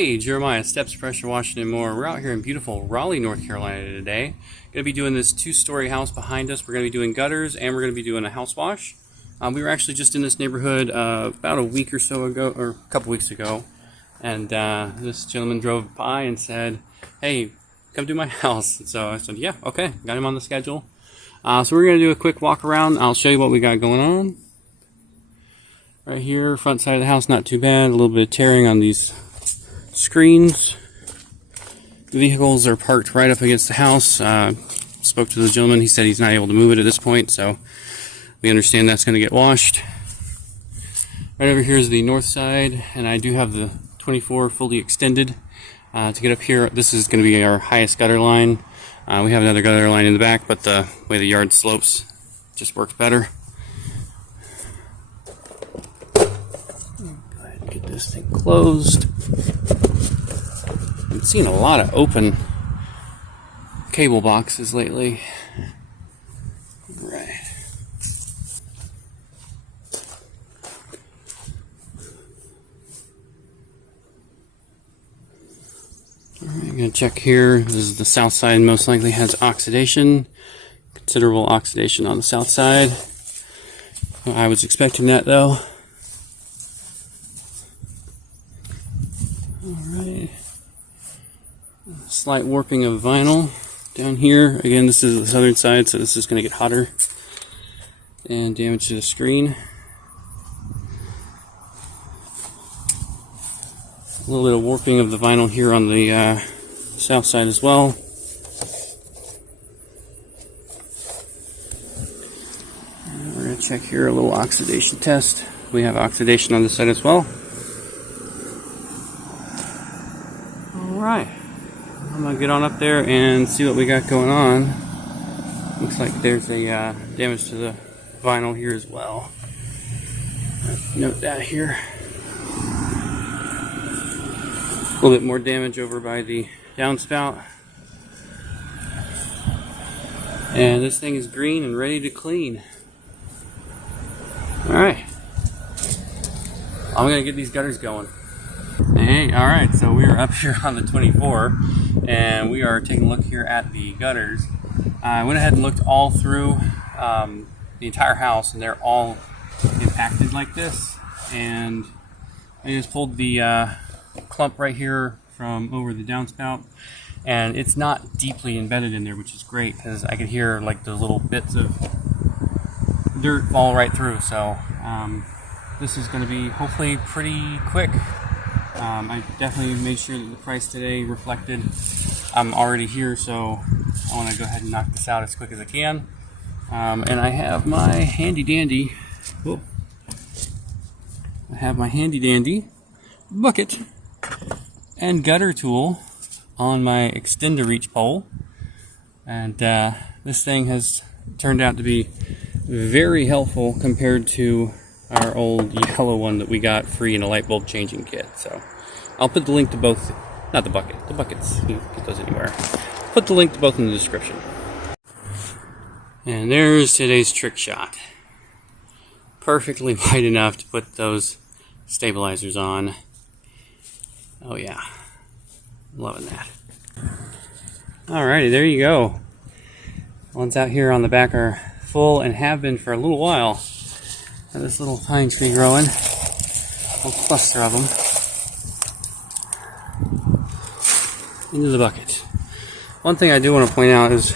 Hey, Jeremiah, Steps Pressure Washing and more. We're out here in beautiful Raleigh, North Carolina today. Going to be doing this two-story house behind us. We're going to be doing gutters and we're going to be doing a house wash. We were actually just in this neighborhood about a week or so ago, or a couple weeks ago, and this gentleman drove by and said, "Hey, come do my house." And so I said, "Yeah, okay." Got him on the schedule. So we're going to do a quick walk around. I'll show you what we got going on. Right here, front side of the house, not too bad. A little bit of tearing on these screens. The vehicles are parked right up against the house. Spoke to the gentleman. He said he's not able to move it at this point, so we understand that's going to get washed. Right over here is the north side, and I do have the 24 fully extended. To get up here, this is going to be our highest gutter line. We have another gutter line in the back, but the way the yard slopes just works better. Go ahead and get this thing closed. I'm seeing a lot of open cable boxes lately. Right. Alright, I'm going to check here. This is the south side, most likely has oxidation. Considerable oxidation on the south side. I was expecting that though. Alright. Slight warping of vinyl down here. Again, this is the southern side, so this is going to get hotter. And damage to the screen. A little bit of warping of the vinyl here on the south side as well. And we're going to check here a little oxidation test. We have oxidation on this side as well. Alright. I'm going to get on up there and see what we got going on. Looks like there's a damage to the vinyl here as well. Note that here. A little bit more damage over by the downspout. And this thing is green and ready to clean. Alright. I'm going to get these gutters going. Hey, alright, so we are up here on the 24 and we are taking a look here at the gutters. I went ahead and looked all through the entire house, and they're all impacted like this. And I just pulled the clump right here from over the downspout, and it's not deeply embedded in there, which is great because I could hear like the little bits of dirt fall right through. So this is going to be hopefully pretty quick. I definitely made sure that the price today reflected I'm already here, so I want to go ahead and knock this out as quick as I can. And I have my handy dandy bucket and gutter tool on my extender reach pole, and this thing has turned out to be very helpful compared to our old yellow one that we got free in a light bulb changing kit. So I'll put the link to both, not the buckets, you can get those anywhere. Put the link to both in the description. And there's today's trick shot. Perfectly wide enough to put those stabilizers on. Oh yeah, loving that. Alrighty, there you go. Ones out here on the back are full and have been for a little while. Got this little pine tree growing, a little cluster of them, into the bucket. One thing I do want to point out is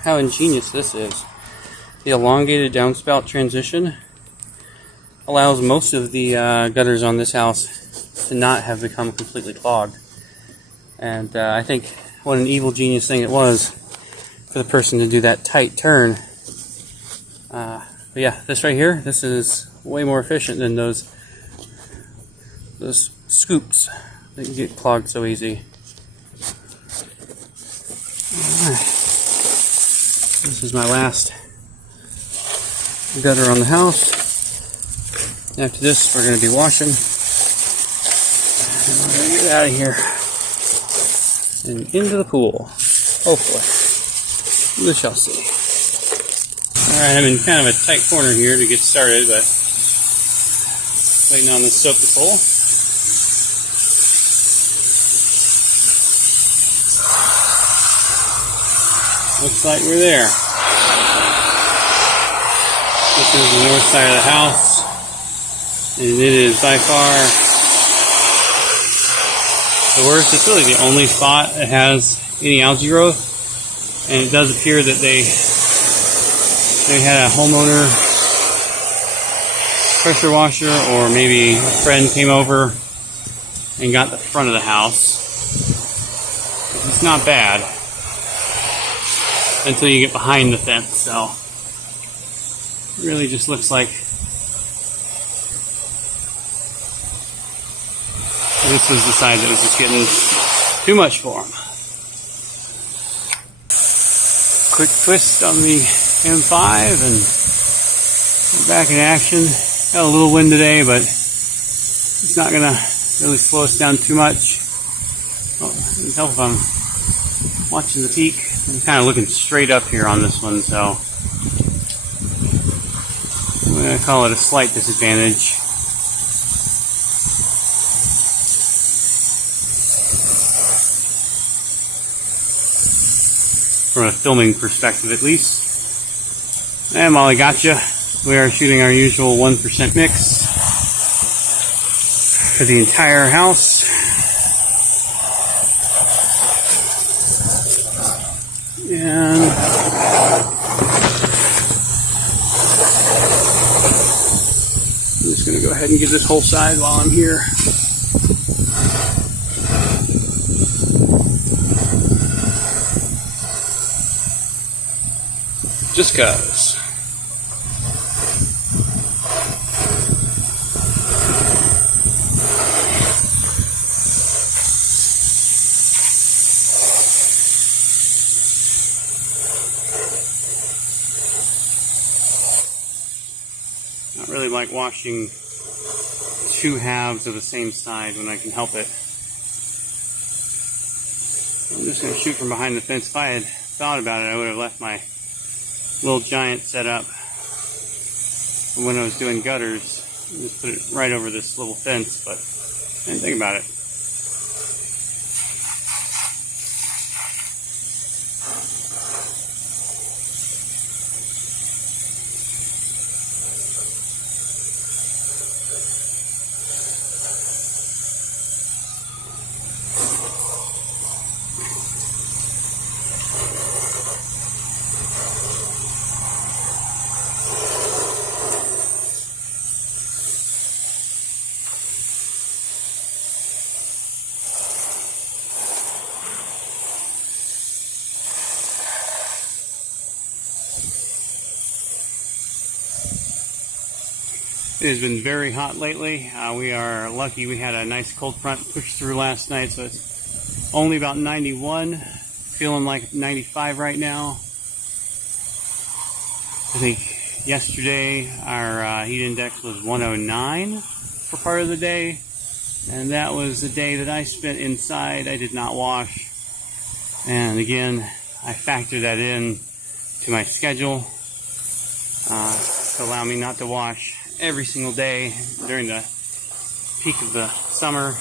how ingenious this is. The elongated downspout transition allows most of the gutters on this house to not have become completely clogged. And I think what an evil genius thing it was for the person to do that tight turn. But yeah, this right here, this is way more efficient than those scoops that can get clogged so easy. Alright. This is my last gutter on the house. After this, we're going to be washing. And we're going to get out of here and into the pool. Hopefully. We shall see. Alright, I'm in kind of a tight corner here to get started, but waiting on the soap to pull. looks like we're there. This is the north side of the house, and it is by far the worst. It's really the only spot that has any algae growth, and it does appear that they had a homeowner pressure washer, or maybe a friend came over and got the front of the house. It's not bad until you get behind the fence, so it really just looks like this was the side that was just getting too much for them. Quick twist on the M5 and we're back in action. Got a little wind today, but it's not gonna really slow us down too much. Well, it can help if I'm watching the peak. I'm kind of looking straight up here on this one, so I'm gonna call it a slight disadvantage. From a filming perspective, at least. And while I got you, we are shooting our usual 1% mix for the entire house. And I'm just going to go ahead and get this whole side while I'm here. Just 'cause. Not really like washing two halves of the same side when I can help it. I'm just going to shoot from behind the fence. If I had thought about it, I would have left my little giant set up when I was doing gutters. Just put it right over this little fence, but I didn't think about it. It has been very hot lately. We are lucky we had a nice cold front push through last night, so it's only about 91, feeling like 95 right now. I think yesterday our heat index was 109 for part of the day, and that was the day that I spent inside. I did not wash, and again, I factor that in to my schedule to allow me not to wash every single day during the peak of the summer.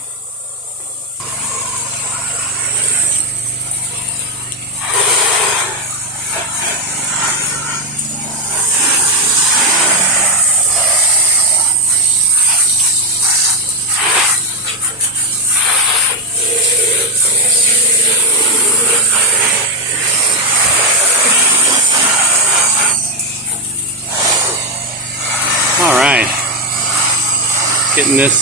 Alright, getting this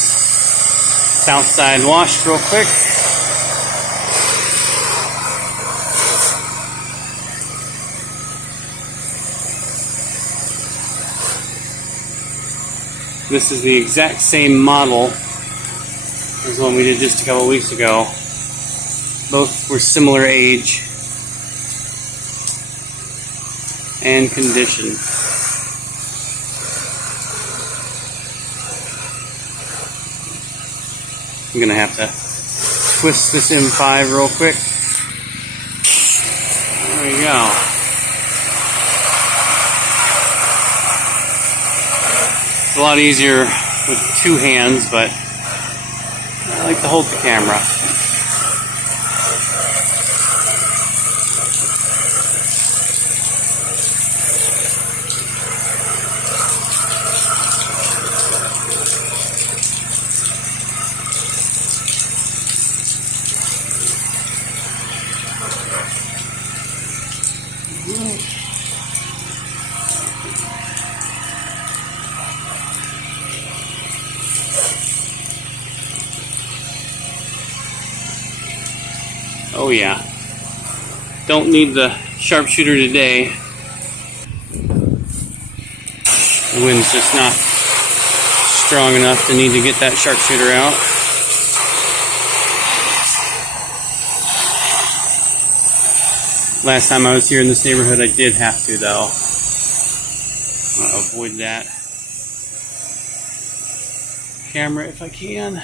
south side washed real quick. This is the exact same model as the one we did just a couple weeks ago. Both were similar age and condition. I'm going to have to twist this M5 real quick. There we go. It's a lot easier with two hands, but I like to hold the camera. Oh yeah. Don't need the sharpshooter today. The wind's just not strong enough to need to get that sharpshooter out. Last time I was here in this neighborhood, I did have to, though. I'll avoid that camera if I can.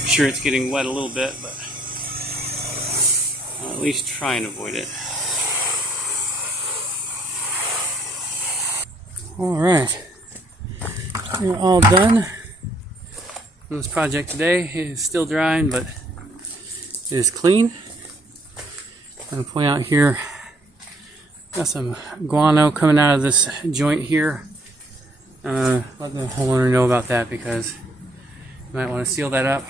I'm sure it's getting wet a little bit, but I'll at least try and avoid it. Alright, we're all done on this project today. It is still drying, but it is clean. I'm going to point out here, got some guano coming out of this joint here. Let the homeowner know about that because you might want to seal that up.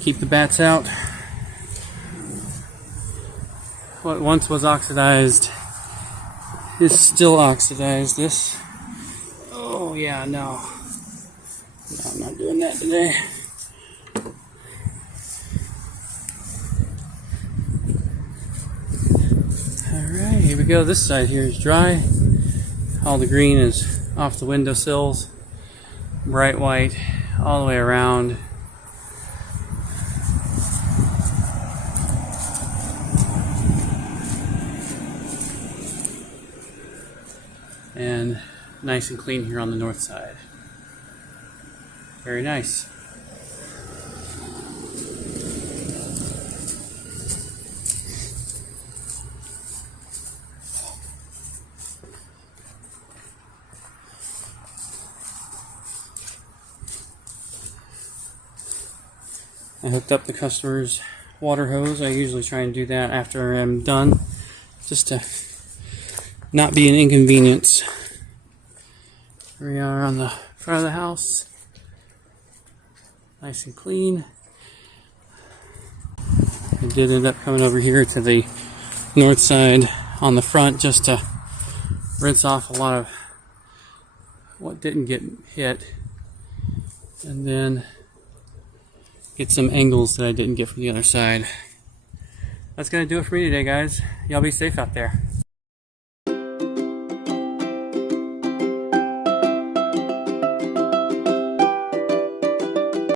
Keep the bats out. What once was oxidized is still oxidized. This, oh yeah, no, I'm not doing that today. Alright, here we go. This side here is dry. All the green is off the windowsills. Bright white all the way around. And nice and clean here on the north side. Very nice. I hooked up the customer's water hose. I usually try and do that after I'm done, just to not be an inconvenience. Here we are on the front of the house. Nice and clean. I did end up coming over here to the north side on the front just to rinse off a lot of what didn't get hit, and then get some angles that I didn't get from the other side. That's going to do it for me today, guys. Y'all be safe out there.